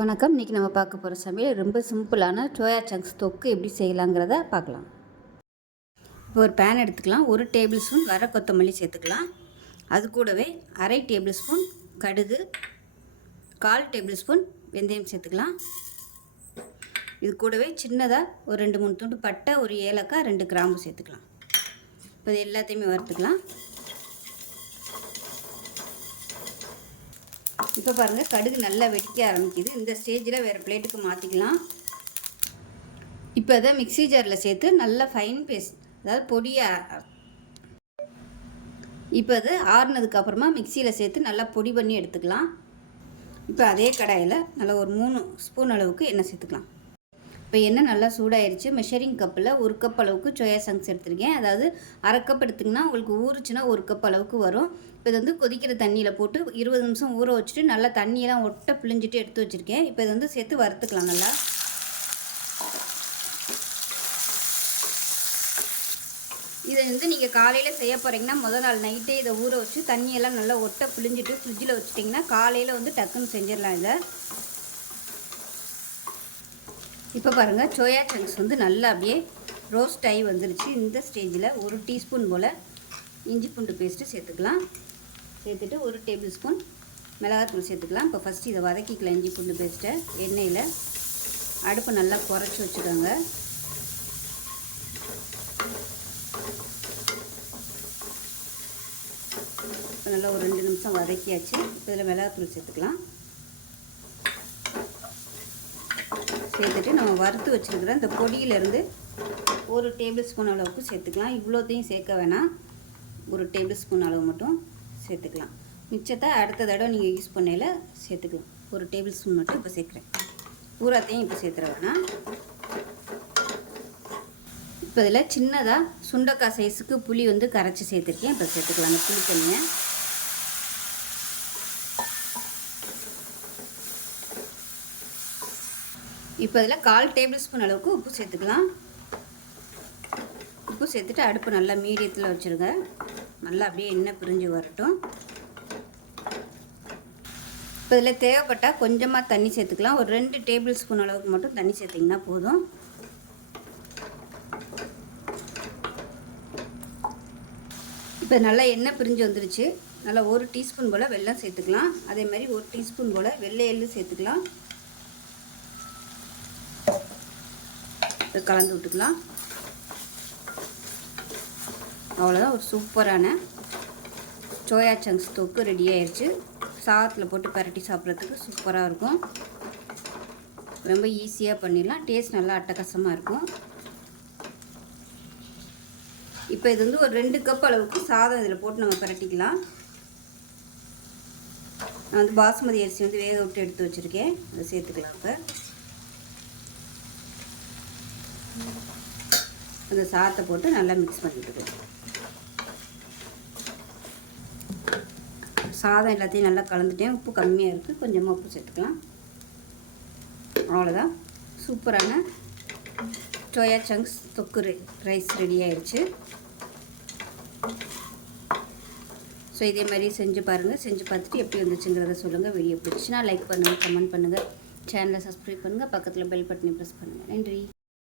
வணக்கம். இன்றைக்கி நம்ம பார்க்க போகிற சமையல் ரொம்ப சிம்பிளான சோயா சங்க்ஸ் தொக்கு எப்படி செய்யலாங்கிறத பார்க்கலாம். இப்போ ஒரு பேன் எடுத்துக்கலாம். 1 டேபிள் ஸ்பூன் வர கொத்தமல்லி சேர்த்துக்கலாம். அது கூடவே அரை டேபிள் ஸ்பூன் கடுகு, 1/4 டேபிள் ஸ்பூன் வெந்தயம் சேர்த்துக்கலாம். இது கூடவே சின்னதாக ஒரு 2-3 துண்டு பட்டை, ஒரு ஏலக்காய், 2 கிராம்பு சேர்த்துக்கலாம். இப்போ இது எல்லாத்தையுமே வறுத்துக்கலாம். இப்போ பாருங்கள், கடுகு நல்லா வெடிக்க ஆரம்பிக்குது. இந்த ஸ்டேஜில் வேறு பிளேட்டுக்கு மாற்றிக்கலாம். இப்போ அதை மிக்ஸி ஜாரில் சேர்த்து நல்லா ஃபைன் பேஸ்ட், அதாவது பொடியாக, இப்போ அது ஆறுனதுக்கப்புறமா மிக்சியில் சேர்த்து நல்லா பொடி பண்ணி எடுத்துக்கலாம். இப்போ அதே கடாயில் நல்லா ஒரு 3 ஸ்பூன் அளவுக்கு எண்ணெய் சேர்த்துக்கலாம். இப்போ எண்ணெய் நல்லா சூடாயிருச்சு. மெஷரிங் கப்பில் 1 கப் அளவுக்கு சோயா சங்க்ஸ் எடுத்துருக்கேன். அதாவது அரை கப் எடுத்திங்கன்னா உங்களுக்கு ஊறுச்சுன்னா 1 கப் அளவுக்கு வரும். இப்போ இது வந்து கொதிக்கிற தண்ணியில் போட்டு 20 நிமிஷம் ஊற வச்சுட்டு நல்லா தண்ணியெல்லாம் ஒட்ட பிழிஞ்சிட்டு எடுத்து வச்சுருக்கேன். இப்போ இது வந்து சேர்த்து வறுத்துக்கலாம் நல்லா. இதை வந்து நீங்கள் காலையில் செய்ய போகிறீங்கன்னா முதல் நாள் நைட்டே இதை ஊற வச்சு தண்ணியெல்லாம் நல்லா ஒட்ட பிழிஞ்சிட்டு ஃப்ரிட்ஜில் வச்சுட்டிங்கன்னா காலையில் வந்து டக்குன்னு செஞ்சிடலாம் இதை. இப்போ பாருங்கள், சோயா சங்க்ஸ் வந்து நல்லா அப்படியே ரோஸ்ட் ஆகி வந்துருச்சு. இந்த ஸ்டேஜில் 1 டீஸ்பூன் போல் இஞ்சி பூண்டு பேஸ்ட்டு சேர்த்துக்கலாம். சேர்த்துட்டு 1 டேபிள் ஸ்பூன் மிளகாத்தூள் சேர்த்துக்கலாம். இப்போ ஃபஸ்ட்டு இதை வதக்கிக்கலாம். இஞ்சி பூண்டு பேஸ்ட்டை எண்ணெயில் அடுப்பை நல்லா குறைச்சி வச்சுக்கோங்க. இப்போ நல்லா ஒரு 2 நிமிஷம் வதக்கியாச்சு. இப்போ இதில் மிளகாத்தூள் சேர்த்துக்கலாம். சேர்த்துட்டு நம்ம வறுத்து வச்சுருக்கிற இந்த பொடியிலேருந்து 1 டேபிள் ஸ்பூன் அளவுக்கு சேர்த்துக்கலாம். இவ்வளோத்தையும் சேர்க்க வேணாம், 1 டேபிள் ஸ்பூன் அளவு மட்டும் சேர்த்துக்கலாம். மிச்சத்தை அடுத்த தடவை நீங்கள் யூஸ் பண்ணையில் சேர்த்துக்கலாம். 1 டேபிள் ஸ்பூன் மட்டும் இப்போ சேர்க்குறேன். பூராத்தையும் இப்போ சேர்த்துற வேணாம். இப்போ இதில் சின்னதாக சுண்டக்காய் சைஸுக்கு புளி வந்து கரைச்சி சேர்த்துருக்கேன். இப்போ சேர்த்துக்கலாம் அந்த புளி தண்ணியை. இப்போ இதில் 1/4 டேபிள் ஸ்பூன் அளவுக்கு உப்பு சேர்த்துக்கலாம். உப்பு சேர்த்துட்டு அடுப்பு நல்லா மீடியத்தில் வச்சுருங்க. நல்லா அப்படியே எண்ணெய் பிரிஞ்சு வரட்டும். இப்போ இதில் தேவைப்பட்டால் கொஞ்சமாக தண்ணி சேர்த்துக்கலாம். ஒரு 2 டேபிள் ஸ்பூன் அளவுக்கு மட்டும் தண்ணி சேர்த்திங்கன்னா போதும். இப்போ நல்லா எண்ணெய் பிரிஞ்சு வந்துருச்சு. நல்லா 1 டீஸ்பூன் போல் வெல்லம் சேர்த்துக்கலாம். அதே மாதிரி 1 டீஸ்பூன் போல் வெள்ளை எள்ளு சேர்த்துக்கலாம். கலந்து விட்டுக்கலாம். அவ்வளோதான், ஒரு சூப்பரான சோயா சங்க்ஸ் தொக்கு ரெடி ஆயிடுச்சு. சாதத்தில் போட்டு பரட்டி சாப்பிட்றதுக்கு சூப்பராக இருக்கும். ரொம்ப ஈஸியாக பண்ணிடலாம். டேஸ்ட் நல்லா அட்டகாசமாக இருக்கும். இப்போ இது வந்து ஒரு 2 கப் அளவுக்கு சாதம் இதில் போட்டு நம்ம பரட்டிக்கலாம். நான் வந்து பாஸ்மதி அரிசி வந்து வேக விட்டு எடுத்து வச்சுருக்கேன். அதை சேர்த்துக்கலாம். இப்போ அந்த சாதத்தை போட்டு நல்லா மிக்ஸ் பண்ணிவிட்டுக்கலாம். சாதம் எல்லாத்தையும் நல்லா கலந்துட்டேன். உப்பு கம்மியாக இருக்குது, கொஞ்சமாக உப்பு சேர்த்துக்கலாம். அவ்வளோதான், சூப்பரான சோயா சங்க்ஸ் தொக்கு ரைஸ் ரெடி ஆயிடுச்சு. ஸோ இதே மாதிரி செஞ்சு பாருங்கள். செஞ்சு பார்த்துட்டு எப்படி வந்துச்சுங்கிறத சொல்லுங்கள். வீடியோ பிடிச்சின்னா லைக் பண்ணுங்கள், கமெண்ட் பண்ணுங்கள், சேனலை சப்ஸ்கிரைப் பண்ணுங்கள், பக்கத்தில் பெல் பட்டனை ப்ரெஸ் பண்ணுங்கள். நன்றி.